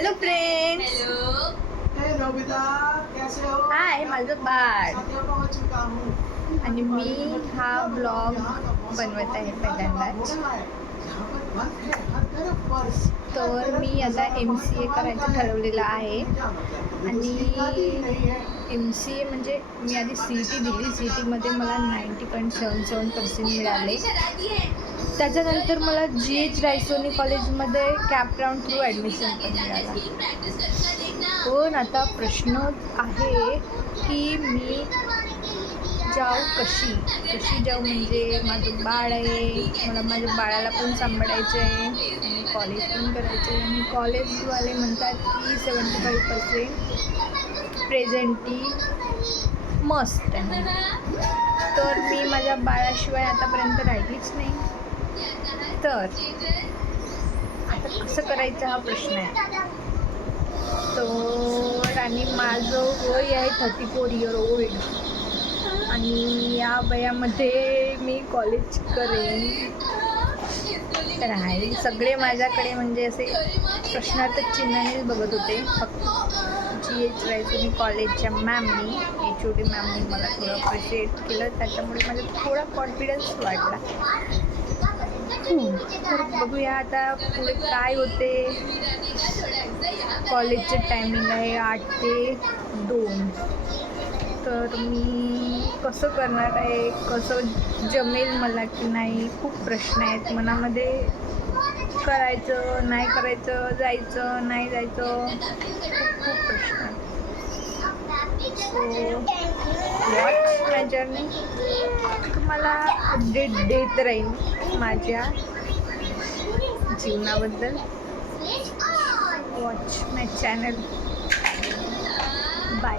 Hello friends, hello बेटा, कैसे हो? हाय माझं बाळ. साथियों पहुंच चुका हूं. आणि मी हा ब्लॉग बनवत आहे पहिल्यांदाच. तर मी आता MCA करायचं ठरवलेलं आहे. आणि MCA म्हणजे मी आधी CET दिली. CETमध्ये मला 90.77% मिळाले. त्याच्यानंतर मला GH रायसोनी कॉलेजमध्ये कॅपराऊंड थ्रू ॲडमिशन पण मिळालं. पण आता प्रश्न आहे की मी जाऊ कशी जाऊ, म्हणजे माझं बाळ आहे, मला माझ्या बाळाला पण सांभाळायचं आहे आणि कॉलेज पण करायचं आहे. आणि कॉलेजवाले म्हणतात की 75% प्रेझेंटी मस्ट आहे. तर मी माझ्या बाळाशिवाय आतापर्यंत राहिलीच नाही. तर आता कसं करायचं हा प्रश्न आहे. तर आणि माझं वय आहे 34 इयर ओल्ड. आणि या वयामध्ये मी कॉलेज करेन तर आहे. सगळे माझ्याकडे म्हणजे असे प्रश्नार्थक चिन्हानेच बघत होते. फक्त GH रायसोनी कॉलेजच्या मॅमनी, HOD मॅमनी मला थोडं अप्रिशिएट केलं. त्याच्यामुळे माझा थोडा कॉन्फिडन्स वाढला. तर बघूया आता पुढे काय होते. कॉलेजचे टायमिंग आहे 8 ते 2. तर मी कसं करणार आहे, कसं जमेल मला की नाही, खूप प्रश्न आहेत मनामध्ये. करायचं नाही करायचं, जायचं नाही जायचं, खूप प्रश्न आहेत. सो वॉच माय जर्नी. तुम्हाला अपडेट देत राहील माझ्या जीवनाबद्दल. वॉच माय चॅनल. बाय.